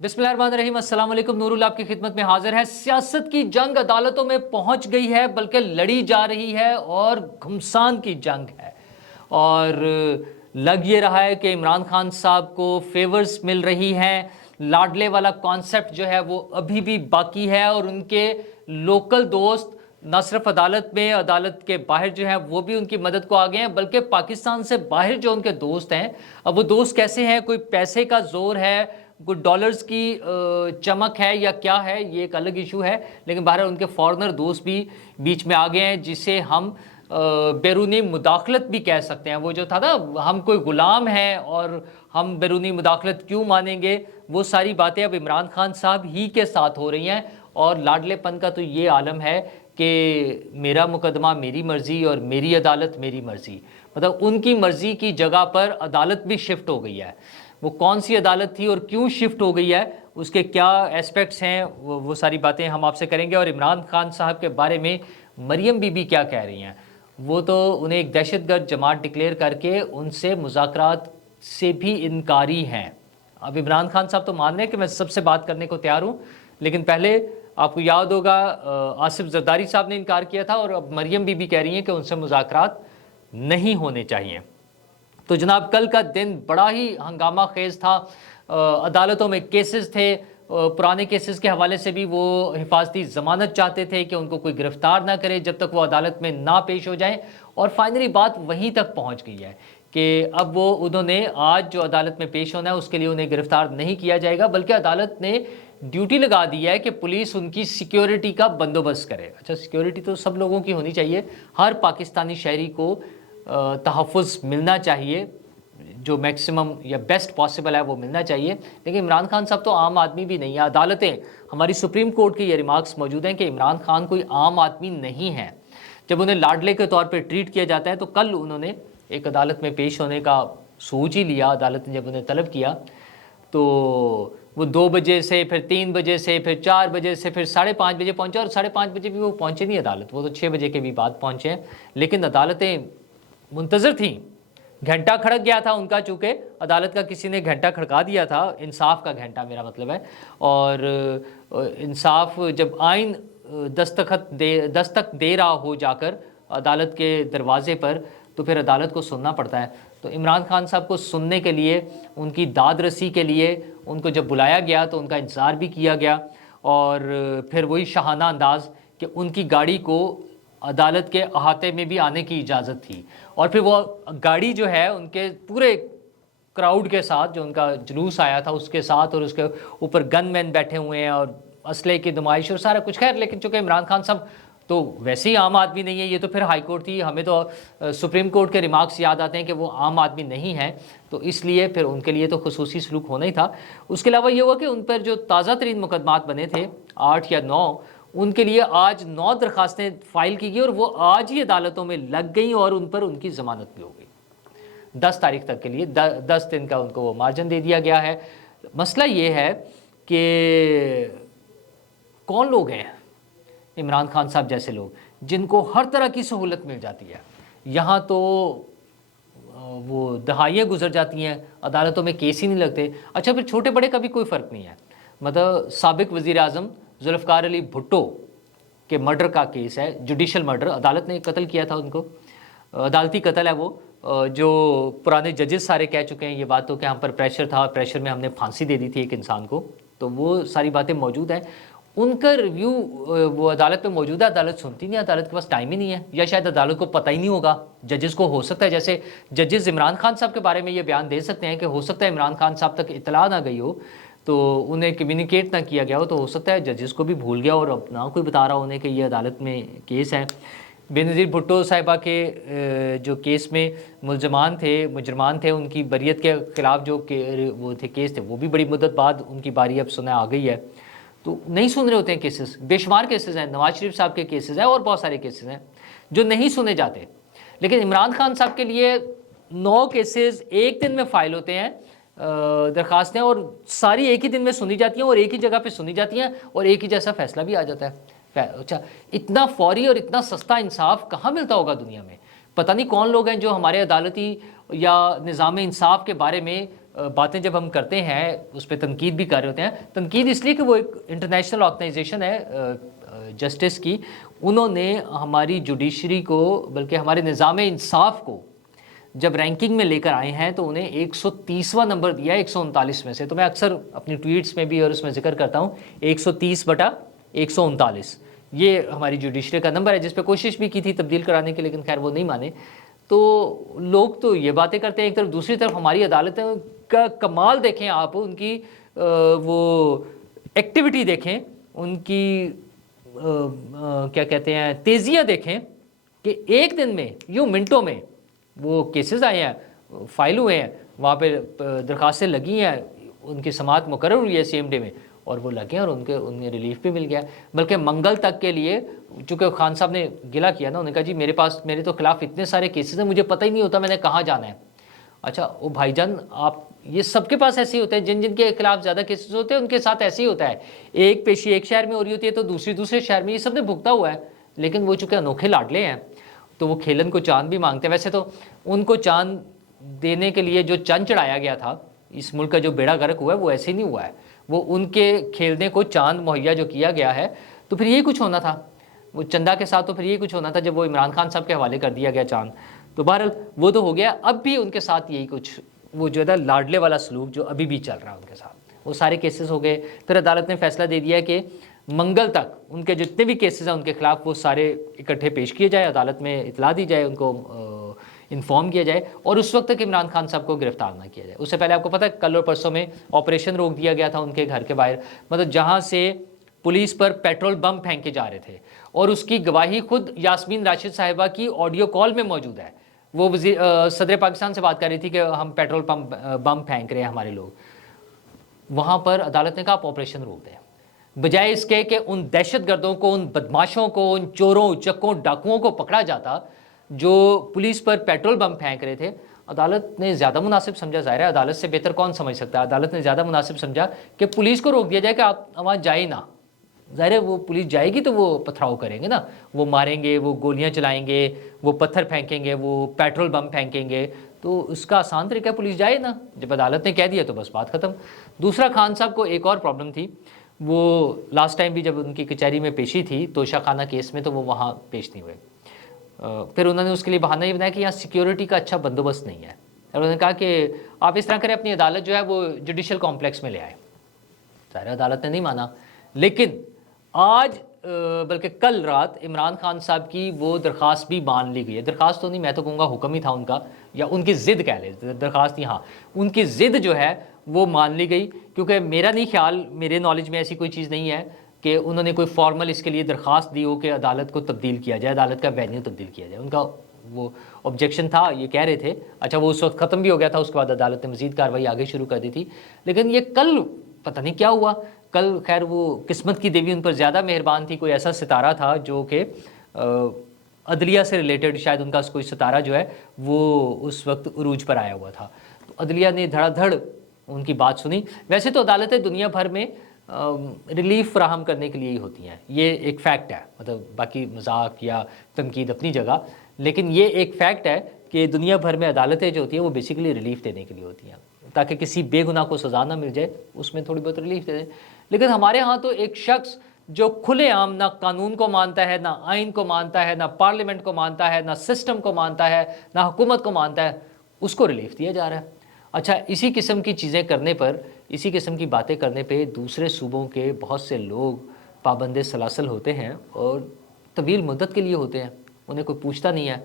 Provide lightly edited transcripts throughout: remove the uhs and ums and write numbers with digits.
بسم اللہ الرحمن الرحیم، السلام علیکم۔ نور اللہ آپ کی خدمت میں حاضر ہے۔ سیاست کی جنگ عدالتوں میں پہنچ گئی ہے، بلکہ لڑی جا رہی ہے اور گھمسان کی جنگ ہے، اور لگ یہ رہا ہے کہ عمران خان صاحب کو فیورز مل رہی ہیں۔ لاڈلے والا کانسیپٹ جو ہے وہ ابھی بھی باقی ہے، اور ان کے لوکل دوست نہ صرف عدالت میں، عدالت کے باہر جو ہیں وہ بھی ان کی مدد کو آگے ہیں، بلکہ پاکستان سے باہر جو ان کے دوست ہیں، اب وہ دوست کیسے ہیں، کوئی پیسے کا زور ہے، کوئی ڈالرز کی چمک ہے یا کیا ہے، یہ ایک الگ ایشو ہے، لیکن بہرحال ان کے فارنر دوست بھی بیچ میں آگے ہیں، جسے ہم بیرونی مداخلت بھی کہہ سکتے ہیں۔ وہ جو تھا نا، ہم کوئی غلام ہیں اور ہم بیرونی مداخلت کیوں مانیں گے، وہ ساری باتیں اب عمران خان صاحب ہی کے ساتھ ہو رہی ہیں۔ اور لاڈلے پن کا تو یہ عالم ہے کہ میرا مقدمہ میری مرضی اور میری عدالت میری مرضی، مطلب ان کی مرضی کی جگہ پر عدالت بھی شفٹ ہو گئی ہے۔ وہ کون سی عدالت تھی اور کیوں شفٹ ہو گئی ہے، اس کے کیا اسپیکٹس ہیں، وہ ساری باتیں ہم آپ سے کریں گے۔ اور عمران خان صاحب کے بارے میں مریم بی بی کیا کہہ رہی ہیں، وہ تو انہیں ایک دہشت گرد جماعت ڈکلیئر کر کے ان سے مذاکرات سے بھی انکاری ہیں۔ اب عمران خان صاحب تو مان رہے ہیں کہ میں سب سے بات کرنے کو تیار ہوں، لیکن پہلے آپ کو یاد ہوگا آصف زرداری صاحب نے انکار کیا تھا، اور اب مریم بی بی کہہ رہی ہیں کہ ان سے مذاکرات نہیں ہونے چاہیے۔ تو جناب کل کا دن بڑا ہی ہنگامہ خیز تھا، عدالتوں میں کیسز تھے، پرانے کیسز کے حوالے سے بھی وہ حفاظتی ضمانت چاہتے تھے کہ ان کو کوئی گرفتار نہ کرے جب تک وہ عدالت میں نہ پیش ہو جائیں، اور فائنلی بات وہیں تک پہنچ گئی ہے کہ اب انہوں نے آج جو عدالت میں پیش ہونا ہے اس کے لیے انہیں گرفتار نہیں کیا جائے گا، بلکہ عدالت نے ڈیوٹی لگا دی ہے کہ پولیس ان کی سیکیورٹی کا بندوبست کرے۔ اچھا، سیکیورٹی تو سب لوگوں کی ہونی چاہیے، ہر پاکستانی شہری کو تحفظ ملنا چاہیے، جو میکسیمم یا بیسٹ پاسبل ہے وہ ملنا چاہیے، لیکن عمران خان صاحب تو عام آدمی بھی نہیں ہے۔ عدالتیں، ہماری سپریم کورٹ کے یہ ریمارکس موجود ہیں کہ عمران خان کوئی عام آدمی نہیں ہے۔ جب انہیں لاڈلے کے طور پہ ٹریٹ کیا جاتا ہے، تو کل انہوں نے ایک عدالت میں پیش ہونے کا سوچ ہی لیا، عدالت نے جب انہیں طلب کیا تو وہ 2 بجے سے، پھر 3 بجے سے، پھر 4 بجے سے، پھر 5:30 بجے پہنچے، اور 5:30 بجے بھی وہ پہنچے نہیں عدالت، وہ تو 6 بجے کے بھی بعد پہنچے ہیں، لیکن عدالتیں منتظر تھیں۔ گھنٹہ کھڑک گیا تھا ان کا، چونکہ عدالت کا کسی نے گھنٹہ کھڑکا دیا تھا، انصاف کا گھنٹہ میرا مطلب ہے، اور انصاف جب آئین دستک دے رہا ہو جا کر عدالت کے دروازے پر، تو پھر عدالت کو سننا پڑتا ہے۔ تو عمران خان صاحب کو سننے کے لیے، ان کی داد رسی کے لیے ان کو جب بلایا گیا تو ان کا انتظار بھی کیا گیا، اور پھر وہی شاہانہ انداز کہ ان کی گاڑی کو عدالت کے احاطے میں بھی آنے کی اجازت تھی، اور پھر وہ گاڑی جو ہے ان کے پورے کراؤڈ کے ساتھ، جو ان کا جلوس آیا تھا اس کے ساتھ، اور اس کے اوپر گن مین بیٹھے ہوئے ہیں اور اسلحے کی نمائش اور سارا کچھ، خیر لیکن چونکہ عمران خان صاحب تو ویسے ہی عام آدمی نہیں ہے، یہ تو پھر ہائی کورٹ تھی، ہمیں تو سپریم کورٹ کے ریمارکس یاد آتے ہیں کہ وہ عام آدمی نہیں ہیں، تو اس لیے پھر ان کے لیے تو خصوصی سلوک ہونا ہی تھا۔ اس کے علاوہ یہ ہوا کہ ان پر جو تازہ ترین مقدمات بنے تھے 8 یا 9، ان کے لیے آج 9 درخواستیں فائل کی گئی، اور وہ آج ہی عدالتوں میں لگ گئیں، اور ان پر ان کی ضمانت بھی ہو گئی 10 تاریخ تک کے لیے، 10 دن کا ان کو وہ مارجن دے دیا گیا ہے۔ مسئلہ یہ ہے کہ کون لوگ ہیں عمران خان صاحب جیسے لوگ جن کو ہر طرح کی سہولت مل جاتی ہے، یہاں تو وہ دہائیاں گزر جاتی ہیں، عدالتوں میں کیس ہی نہیں لگتے۔ اچھا، پھر چھوٹے بڑے کا بھی کوئی فرق نہیں ہے، مطلب سابق وزیر اعظم ذوالفقار علی بھٹو کے مرڈر کا کیس ہے، جوڈیشل مرڈر، عدالت نے قتل کیا تھا ان کو، عدالتی قتل ہے وہ، جو پرانے ججز سارے کہہ چکے ہیں یہ بات تو کہ ہم پر پریشر تھا، پریشر میں ہم نے پھانسی دے دی تھی ایک انسان کو، تو وہ ساری باتیں موجود ہیں۔ ان کا ریویو وہ عدالت میں موجود ہے، عدالت سنتی نہیں ہے، عدالت کے پاس ٹائم ہی نہیں ہے، یا شاید عدالت کو پتہ ہی نہیں ہوگا، ججز کو ہو سکتا ہے، جیسے ججز عمران خان صاحب کے بارے میں یہ بیان دے سکتے ہیں کہ ہو سکتا ہے عمران خان صاحب تک اطلاع نہ گئی ہو، تو انہیں کمیونیکیٹ نہ کیا گیا ہو، تو ہو سکتا ہے ججز کو بھی بھول گیا اور اب نہ کوئی بتا رہا انہیں کہ یہ عدالت میں کیس ہے۔ بے نظیر بھٹو صاحبہ کے جو کیس میں مجرمان تھے، ان کی بریت کے خلاف جو وہ تھے کیس تھے، وہ بھی بڑی مدت بعد ان کی باری اب سنا آ گئی ہے، تو نہیں سن رہے ہوتے ہیں کیسز، بے شمار کیسز ہیں، نواز شریف صاحب کے کیسز ہیں، اور بہت سارے کیسز ہیں جو نہیں سنے جاتے، لیکن عمران خان صاحب کے لیے 9 کیسز ایک دن میں فائل ہوتے ہیں، درخواستیں، اور ساری ایک ہی دن میں سنی جاتی ہیں، اور ایک ہی جگہ پہ سنی جاتی ہیں، اور ایک ہی جیسا فیصلہ بھی آ جاتا ہے۔ اچھا، اتنا فوری اور اتنا سستا انصاف کہاں ملتا ہوگا دنیا میں؟ پتہ نہیں کون لوگ ہیں جو ہمارے عدالتی یا نظام انصاف کے بارے میں باتیں جب ہم کرتے ہیں اس پہ تنقید بھی کر رہے ہوتے ہیں. تنقید اس لیے کہ وہ ایک انٹرنیشنل آرگنائزیشن ہے جسٹس کی. انہوں نے ہماری جوڈیشری کو بلکہ ہمارے نظام انصاف کو جب رینکنگ میں لے کر آئے ہیں تو انہیں 130واں نمبر دیا ہے 139 میں سے. تو میں اکثر اپنی ٹویٹس میں بھی اور اس میں ذکر کرتا ہوں 130/139 یہ ہماری جوڈیشری کا نمبر ہے, جس پہ کوشش بھی کی تھی تبدیل کرانے کی, لیکن خیر وہ نہیں مانے. تو لوگ تو یہ باتیں کرتے ہیں ایک طرف, دوسری طرف ہماری عدالتیں کا کمال دیکھیں آپ, ان کی وہ ایکٹیویٹی دیکھیں, ان کی کیا کہتے ہیں تیزیاں دیکھیں کہ ایک دن میں یوں منٹوں میں وہ کیسز آئے ہیں, فائل ہوئے ہیں, وہاں پہ درخواستیں لگی ہیں, ان کی سماعت مقرر ہوئی ہے CMD میں, اور وہ لگے ہیں اور انہیں ریلیف بھی مل گیا. بلکہ منگل تک کے لیے, چونکہ خان صاحب نے گلا کیا نا, انہوں نے کہا جی میرے تو خلاف اتنے سارے کیسز ہیں, مجھے پتہ ہی نہیں ہوتا میں نے کہاں جانا ہے. اچھا وہ بھائی جان, آپ یہ سب کے پاس ایسے ہی ہوتے ہیں, جن کے خلاف زیادہ کیسز ہوتے ہیں ان کے ساتھ ایسے ہی ہوتا ہے. ایک پیشی ایک شہر میں ہو رہی ہوتی ہے تو دوسرے شہر میں, یہ سب نے بھگتا ہوا ہے. لیکن وہ چونکہ انوکھے لاڈلے ہیں تو وہ کھیلن کو چاند بھی مانگتے ہیں. ویسے تو ان کو چاند دینے کے لیے جو چند چڑھایا گیا تھا, اس ملک کا جو بیڑا غرق ہوا ہے وہ ایسے ہی نہیں ہوا ہے, وہ ان کے کھیلنے کو چاند مہیا جو کیا گیا ہے, تو پھر یہی کچھ ہونا تھا وہ چندہ کے ساتھ, تو پھر یہی کچھ ہونا تھا جب وہ عمران خان صاحب کے حوالے کر دیا گیا چاند. تو بہرحال وہ تو ہو گیا, اب بھی ان کے ساتھ یہی کچھ وہ جو ہے لاڈلے والا سلوک جو ابھی بھی چل رہا ہے ان کے ساتھ, وہ سارے کیسز ہو گئے. پھر عدالت نے فیصلہ دے دیا کہ منگل تک ان کے جتنے بھی کیسز ہیں ان کے خلاف وہ سارے اکٹھے پیش کیے جائے, عدالت میں اطلاع دی جائے, ان کو انفارم کیا جائے, اور اس وقت تک عمران خان صاحب کو گرفتار نہ کیا جائے. اس سے پہلے آپ کو پتہ ہے کل اور پرسوں میں آپریشن روک دیا گیا تھا ان کے گھر کے باہر, مطلب جہاں سے پولیس پر پیٹرول بم پھینکے جا رہے تھے, اور اس کی گواہی خود یاسمین راشد صاحبہ کی آڈیو کال میں موجود ہے. وہ صدر پاکستان سے بات کر رہی تھی کہ ہم پیٹرول بم پھینک رہے ہیں ہمارے لوگ. وہاں پر عدالت نے کہا آپ آپریشن روک دیں, بجائے اس کے کہ ان دہشت گردوں کو, ان بدماشوں کو, ان چوروں چکوں ڈاکوؤں کو پکڑا جاتا جو پولیس پر پیٹرول بم پھینک رہے تھے. عدالت نے زیادہ مناسب سمجھا, ظاہر ہے عدالت سے بہتر کون سمجھ سکتا ہے, عدالت نے زیادہ مناسب سمجھا کہ پولیس کو روک دیا جائے کہ آپ وہاں جائیں نہ. ظاہر ہے وہ پولیس جائے گی تو وہ پتھراؤ کریں گے نا, وہ ماریں گے, وہ گولیاں چلائیں گے, وہ پتھر پھینکیں گے, وہ پیٹرول بم پھینکیں گے, تو اس کا آسان طریقہ پولیس جائے نا. جب عدالت نے کہہ دیا تو بس بات ختم. دوسرا, خان صاحب کو ایک اور پرابلم تھی, وہ لاسٹ ٹائم بھی جب ان کی کچہری میں پیشی تھی توشہ خانہ کیس میں, تو وہ وہاں پیش نہیں ہوئے. پھر انہوں نے اس کے لیے بہانہ یہ بنایا کہ یہاں سیکیورٹی کا اچھا بندوبست نہیں ہے, اور انہوں نے کہا کہ آپ اس طرح کریں, اپنی عدالت جو ہے وہ جوڈیشل کمپلیکس میں لے آئے. ظاہر عدالت نے نہیں مانا, لیکن آج بلکہ کل رات عمران خان صاحب کی وہ درخواست بھی مان لی گئی ہے. درخواست تو نہیں, میں تو کہوں گا حکم ہی تھا ان کا, یا ان کی ضد کہہ لیں, درخواست نہیں, ہاں ان کی ضد جو ہے وہ مان لی گئی. کیونکہ میرا نہیں خیال, میرے نالج میں ایسی کوئی چیز نہیں ہے کہ انہوں نے کوئی فارمل اس کے لیے درخواست دی ہو کہ عدالت کو تبدیل کیا جائے, عدالت کا وینیو تبدیل کیا جائے. ان کا وہ آبجیکشن تھا, یہ کہہ رہے تھے. اچھا وہ اس وقت ختم بھی ہو گیا تھا, اس کے بعد عدالت نے مزید کارروائی آگے شروع کر دی تھی. لیکن یہ کل پتہ نہیں کیا ہوا. کل خیر وہ قسمت کی دیوی ان پر زیادہ مہربان تھی, کوئی ایسا ستارہ تھا جو کہ عدلیہ سے ریلیٹڈ, شاید ان کا کوئی ستارہ جو ہے وہ اس وقت عروج پر آیا ہوا تھا, تو عدلیہ نے دھڑا دھڑ ان کی بات سنی. ویسے تو عدالتیں دنیا بھر میں ریلیف فراہم کرنے کے لیے ہی ہوتی ہیں, یہ ایک فیکٹ ہے, مطلب باقی مذاق یا تنقید اپنی جگہ, لیکن یہ ایک فیکٹ ہے کہ دنیا بھر میں عدالتیں جو ہوتی ہیں وہ بیسیکلی ریلیف دینے کے لیے ہوتی ہیں, تاکہ کسی بے گناہ کو سزا نہ مل جائے, اس میں تھوڑی بہت ریلیف دے دیں. لیکن ہمارے ہاں تو ایک شخص جو کھلے عام نہ قانون کو مانتا ہے, نہ آئین کو مانتا ہے, نہ پارلیمنٹ کو مانتا ہے, نہ سسٹم کو مانتا ہے, نہ حکومت کو مانتا ہے, اس کو ریلیف دیا جا رہا ہے. اچھا اسی قسم کی چیزیں کرنے پر, اسی قسم کی باتیں کرنے پہ دوسرے صوبوں کے بہت سے لوگ پابند سلاسل ہوتے ہیں, اور طویل مدت کے لیے ہوتے ہیں, انہیں کوئی پوچھتا نہیں ہے,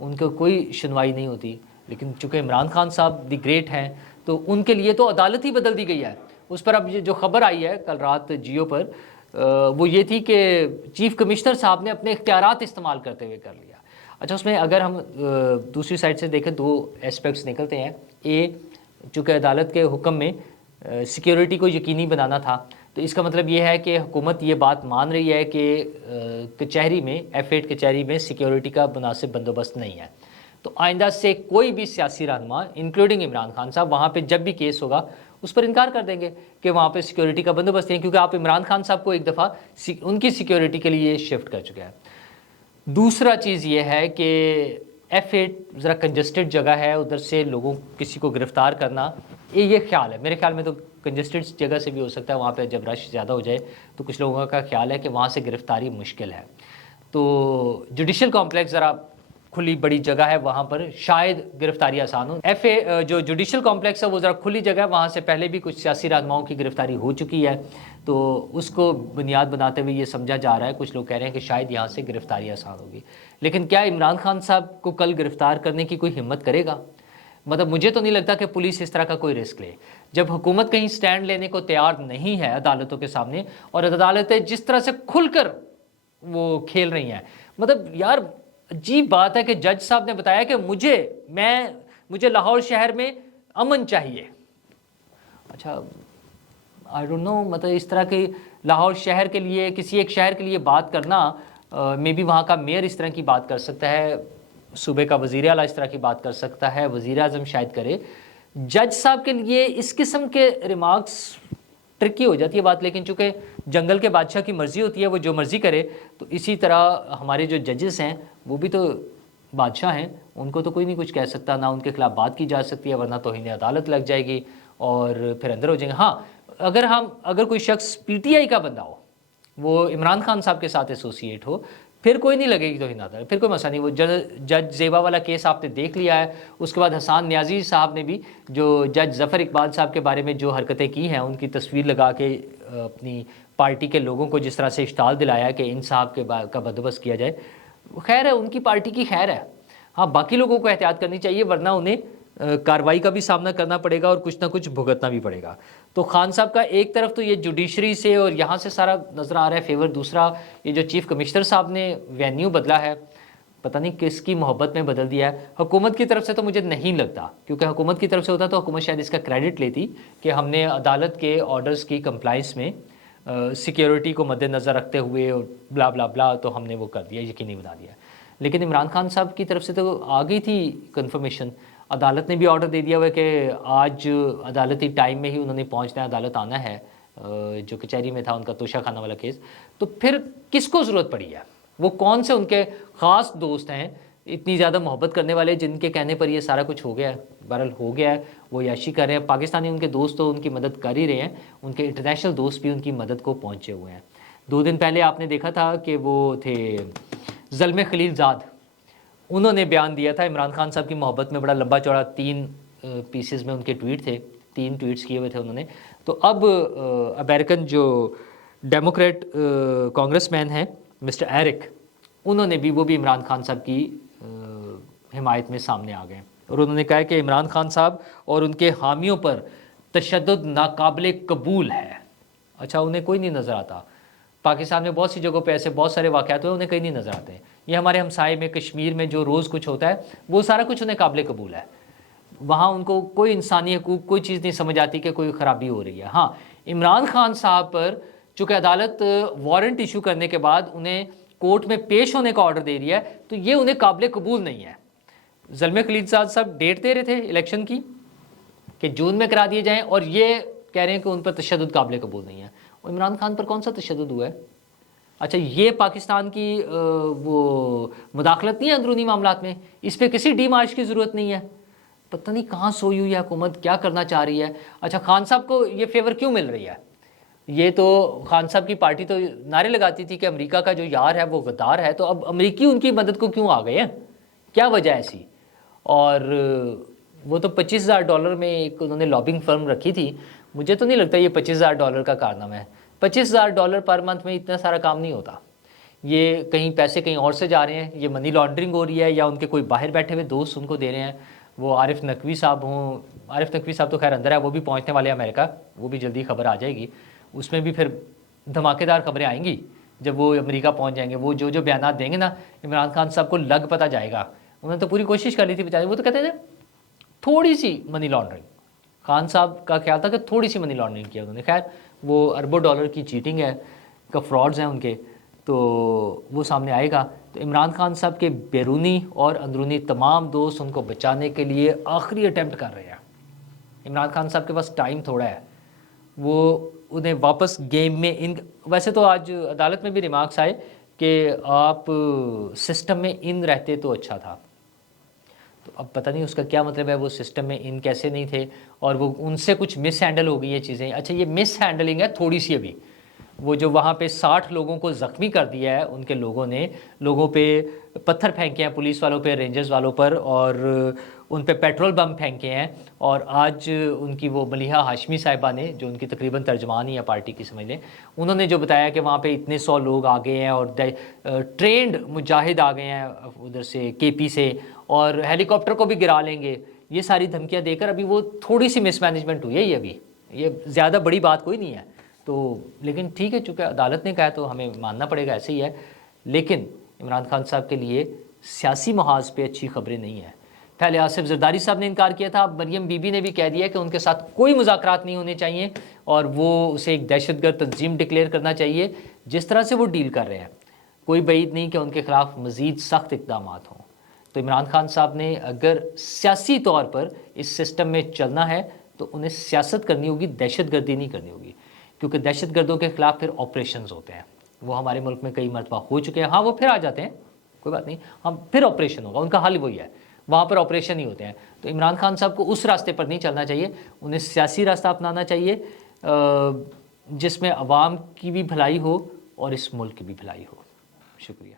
ان کو کوئی سنوائی نہیں ہوتی. لیکن چونکہ عمران خان صاحب دی گریٹ ہیں تو ان کے لیے تو عدالت ہی بدل دی گئی ہے. اس پر اب جو خبر آئی ہے کل رات جیو پر, وہ یہ تھی کہ چیف کمشنر صاحب نے اپنے اختیارات استعمال کرتے ہوئے کر لیا. اچھا اس میں اگر ہم دوسری سائڈ سے دیکھیں, دو ایسپیکٹس نکلتے ہیں. چونکہ عدالت کے حکم میں سیکیورٹی کو یقینی بنانا تھا, تو اس کا مطلب یہ ہے کہ حکومت یہ بات مان رہی ہے کہ کچہری میں, F8 کچہری میں سیکیورٹی کا مناسب بندوبست نہیں ہے. تو آئندہ سے کوئی بھی سیاسی رہنما انکلوڈنگ عمران خان صاحب وہاں پہ جب بھی کیس ہوگا اس پر انکار کر دیں گے کہ وہاں پہ سیکیورٹی کا بندوبست نہیں, کیونکہ آپ عمران خان صاحب کو ایک دفعہ ان کی سیکیورٹی کے لیے شفٹ کر چکے ہیں. دوسرا چیز یہ ہے کہ F8 ذرا کنجسٹڈ جگہ ہے, ادھر سے لوگوں کسی کو گرفتار کرنا, یہ خیال ہے میرے خیال میں. تو کنجسٹڈ جگہ سے بھی ہو سکتا ہے, وہاں پہ جب رش زیادہ ہو جائے تو کچھ لوگوں کا خیال ہے کہ وہاں سے گرفتاری مشکل ہے. تو جوڈیشل کمپلیکس ذرا کھلی بڑی جگہ ہے, وہاں پر شاید گرفتاری آسان ہو. جو جوڈیشل کمپلیکس ہے وہ ذرا کھلی جگہ ہے, وہاں سے پہلے بھی کچھ سیاسی رہنماؤں کی گرفتاری ہو چکی ہے, تو اس کو بنیاد بناتے ہوئے یہ سمجھا جا رہا ہے, کچھ لوگ کہہ رہے ہیں کہ شاید یہاں سے گرفتاری آسان ہوگی. لیکن کیا عمران خان صاحب کو کل گرفتار کرنے کی کوئی ہمت کرے گا؟ مطلب مجھے تو نہیں لگتا کہ پولیس اس طرح کا کوئی رسک لے. جب حکومت کہیں سٹینڈ لینے کو تیار نہیں ہے عدالتوں کے سامنے, اور عدالتیں جس طرح سے کھل کر وہ کھیل رہی ہیں, مطلب یار عجیب بات ہے کہ جج صاحب نے بتایا کہ مجھے لاہور شہر میں امن چاہیے. اچھا آئی ڈونٹ نو, مطلب اس طرح کی لاہور شہر کے لیے, کسی ایک شہر کے لیے بات کرنا, مے بی وہاں کا میئر اس طرح کی بات کر سکتا ہے, صوبے کا وزیر اعلیٰ اس طرح کی بات کر سکتا ہے, وزیر اعظم شاید کرے. جج صاحب کے لیے اس قسم کے ریمارکس ٹرکی ہو جاتی ہے بات, لیکن چونکہ جنگل کے بادشاہ کی مرضی ہوتی ہے, وہ جو مرضی کرے, تو اسی طرح ہمارے جو ججز ہیں وہ بھی تو بادشاہ ہیں, ان کو تو کوئی نہیں کچھ کہہ سکتا, نہ ان کے خلاف بات کی جا سکتی ہے, ورنہ توہین عدالت لگ جائے گی اور پھر اندر ہو جائیں گے. ہاں اگر کوئی شخص پی ٹی آئی کا بندہ ہو, وہ عمران خان صاحب کے ساتھ ایسوسیٹ ہو, پھر کوئی نہیں لگے گی توہین عدالت, پھر کوئی مسئلہ نہیں. وہ جج زیبا والا کیس آپ نے دیکھ لیا ہے, اس کے بعد حسان نیازی صاحب نے بھی جو جج ظفر اقبال صاحب کے بارے میں جو حرکتیں کی ہیں, ان کی تصویر لگا کے اپنی پارٹی کے لوگوں کو جس طرح سے اشتعال دلایا کہ ان صاحب کا بندوبست کیا جائے. خیر ہے, ان کی پارٹی کی خیر ہے. ہاں باقی لوگوں کو احتیاط کرنی چاہیے, ورنہ انہیں کارروائی کا بھی سامنا کرنا پڑے گا اور کچھ نہ کچھ بھگتنا بھی پڑے گا. تو خان صاحب کا ایک طرف تو یہ جوڈیشری سے اور یہاں سے سارا نظر آ رہا ہے فیور, دوسرا یہ جو چیف کمشنر صاحب نے وینیو بدلا ہے, پتہ نہیں کس کی محبت میں بدل دیا ہے. حکومت کی طرف سے تو مجھے نہیں لگتا, کیونکہ حکومت کی طرف سے ہوتا تو حکومت شاید اس کا کریڈٹ لیتی کہ ہم نے عدالت کے آرڈرز کی کمپلائنس میں سیکیورٹی کو مد نظر رکھتے ہوئے اور بلا بلا بلا, تو ہم نے وہ کر دیا, یقینی بنا دیا. لیکن عمران خان صاحب کی طرف سے تو آ گئی تھی کنفرمیشن, عدالت نے بھی آرڈر دے دیا ہوا ہے کہ آج عدالتی ٹائم میں ہی انہوں نے پہنچنا ہے, عدالت آنا ہے, جو کچہری میں تھا ان کا توشہ خانہ والا کیس. تو پھر کس کو ضرورت پڑی ہے؟ وہ کون سے ان کے خاص دوست ہیں اتنی زیادہ محبت کرنے والے, جن کے کہنے پر یہ سارا کچھ ہو گیا ہے؟ بہرحال ہو گیا ہے, وہ عیاشی کر رہے ہیں. پاکستانی ان کے دوست تو ان کی مدد کر ہی رہے ہیں, ان کے انٹرنیشنل دوست بھی ان کی مدد کو پہنچے ہوئے ہیں. 2 دن پہلے آپ نے دیکھا تھا کہ وہ تھے زلمے خلیل زاد, انہوں نے بیان دیا تھا عمران خان صاحب کی محبت میں, بڑا لمبا چوڑا 3 پیسز میں ان کے ٹویٹ تھے, 3 ٹویٹس کیے ہوئے تھے انہوں نے. تو اب امریکن جو ڈیموکریٹ کانگریس مین ہیں مسٹر ایرک, انہوں نے بھی, وہ بھی عمران خان صاحب کی حمایت میں سامنے آ گئے, اور انہوں نے کہا کہ عمران خان صاحب اور ان کے حامیوں پر تشدد ناقابل قبول ہے. اچھا انہیں کوئی نہیں نظر آتا؟ پاکستان میں بہت سی جگہوں پہ ایسے بہت سارے واقعات ہوئے, انہیں کہیں نہیں نظر آتے. یہ ہمارے ہمسائے میں کشمیر میں جو روز کچھ ہوتا ہے, وہ سارا کچھ انہیں قابل قبول ہے. وہاں ان کو کوئی انسانی حقوق کوئی چیز نہیں سمجھ آتی کہ کوئی خرابی ہو رہی ہے. ہاں عمران خان صاحب پر چونکہ عدالت وارنٹ ایشو کرنے کے بعد انہیں کورٹ میں پیش ہونے کا آرڈر دے دیا ہے, تو یہ انہیں قابل قبول نہیں ہے. زلمے خلیل صاحب ڈیٹ دے رہے تھے الیکشن کی کہ جون میں کرا دیے جائیں, اور یہ کہہ رہے ہیں کہ ان پر تشدد قابل قبول نہیں ہے. اور عمران خان پر کون سا تشدد ہوا ہے؟ اچھا یہ پاکستان کی وہ مداخلت نہیں ہے اندرونی معاملات میں, اس پہ کسی ڈی مارچ کی ضرورت نہیں ہے. پتہ نہیں کہاں سوئی ہوئی ہے حکومت, کیا کرنا چاہ رہی ہے. اچھا خان صاحب کو یہ فیور کیوں مل رہی ہے؟ یہ تو خان صاحب کی پارٹی تو نعرے لگاتی تھی کہ امریکہ کا جو یار ہے وہ غدار ہے, تو اب امریکی ان کی مدد کو کیوں آ گئے ہیں؟ کیا وجہ ایسی؟ اور وہ تو $25,000 میں ایک انہوں نے لابنگ فرم رکھی تھی. مجھے تو نہیں لگتا یہ $25,000 کا کارنامہ ہے. $25,000 پر منتھ میں اتنا سارا کام نہیں ہوتا. یہ کہیں پیسے کہیں اور سے جا رہے ہیں, یہ منی لانڈرنگ ہو رہی ہے, یا ان کے کوئی باہر بیٹھے ہوئے دوست ان کو دے رہے ہیں. وہ عارف نقوی صاحب ہوں, عارف نقوی صاحب تو خیر اندر ہے, وہ بھی پہنچنے والے ہیں امریکہ, وہ بھی جلدی خبر آ جائے گی. اس میں بھی پھر دھماکے دار خبریں آئیں گی جب وہ امریکہ پہنچ جائیں گے. وہ جو بیانات دیں گے نا, عمران خان صاحب کو لگ پتہ جائے گا. انہوں نے تو پوری کوشش کر لی تھی بیچارے, وہ تو کہتے تھے تھوڑی سی منی لانڈرنگ. خان صاحب کا خیال تھا کہ تھوڑی سی منی لانڈرنگ کیا انہوں نے. خیر وہ اربوں ڈالر کی چیٹنگ ہے, کا فراڈز ہیں ان کے, تو وہ سامنے آئے گا. تو عمران خان صاحب کے بیرونی اور اندرونی تمام دوست ان کو بچانے کے لیے آخری اٹیمپٹ کر رہے ہیں. عمران خان صاحب کے پاس ٹائم تھوڑا ہے, وہ انہیں واپس گیم میں ویسے تو آج عدالت میں بھی ریمارکس آئے کہ آپ سسٹم میں رہتے تو اچھا تھا. تو اب پتہ نہیں اس کا کیا مطلب ہے، وہ سسٹم میں ان کیسے نہیں تھے اور وہ ان سے کچھ مس ہینڈل ہو گئی یہ چیزیں. اچھا یہ مس ہینڈلنگ ہے تھوڑی سی ابھی. وہ جو وہاں پہ 60 لوگوں کو زخمی کر دیا ہے، ان کے لوگوں نے لوگوں پہ پتھر پھینکے ہیں، پولیس والوں پہ، رینجرز والوں پر، اور ان پہ پیٹرول بم پھینکے ہیں. اور آج ان کی وہ ملیحہ ہاشمی صاحبہ نے، جو ان کی تقریباً ترجمان ہی ہے پارٹی کی سمجھ لیں، انہوں نے جو بتایا کہ وہاں پہ اتنے 100 لوگ آ گئے ہیں اور ٹرینڈ مجاہد آ گئے ہیں ادھر سے کے پی سے، اور ہیلی کاپٹر کو بھی گرا لیں گے. یہ ساری دھمکیاں دے کر ابھی وہ تھوڑی سی مس مینجمنٹ ہوئی ہے. یہ ابھی یہ زیادہ بڑی بات کوئی نہیں ہے. تو لیکن ٹھیک ہے، چونکہ عدالت نے کہا تو ہمیں ماننا پڑے گا، ایسے ہی ہے. لیکن عمران خان صاحب کے لیے سیاسی محاذ پہ اچھی خبریں نہیں ہیں. پہلے آصف زرداری صاحب نے انکار کیا تھا، اب مریم بی بی نے بھی کہہ دیا کہ ان کے ساتھ کوئی مذاکرات نہیں ہونے چاہیے اور وہ اسے ایک دہشت گرد تنظیم ڈکلیئر کرنا چاہیے. جس طرح سے وہ ڈیل کر رہے ہیں، کوئی بعید نہیں کہ ان کے خلاف مزید سخت اقدامات ہوں. تو عمران خان صاحب نے اگر سیاسی طور پر اس سسٹم میں چلنا ہے تو انہیں سیاست کرنی ہوگی، دہشت گردی نہیں کرنی ہوگی، کیونکہ دہشت گردوں کے خلاف پھر آپریشنز ہوتے ہیں. وہ ہمارے ملک میں کئی مرتبہ ہو چکے ہیں. ہاں وہ پھر آ جاتے ہیں، کوئی بات نہیں، ہم پھر آپریشن ہوگا، ان کا حل وہی ہے، وہاں پر آپریشن ہی ہوتے ہیں. تو عمران خان صاحب کو اس راستے پر نہیں چلنا چاہیے، انہیں سیاسی راستہ اپنانا چاہیے جس میں عوام کی بھی بھلائی ہو اور اس ملک کی بھی بھلائی ہو. شکریہ.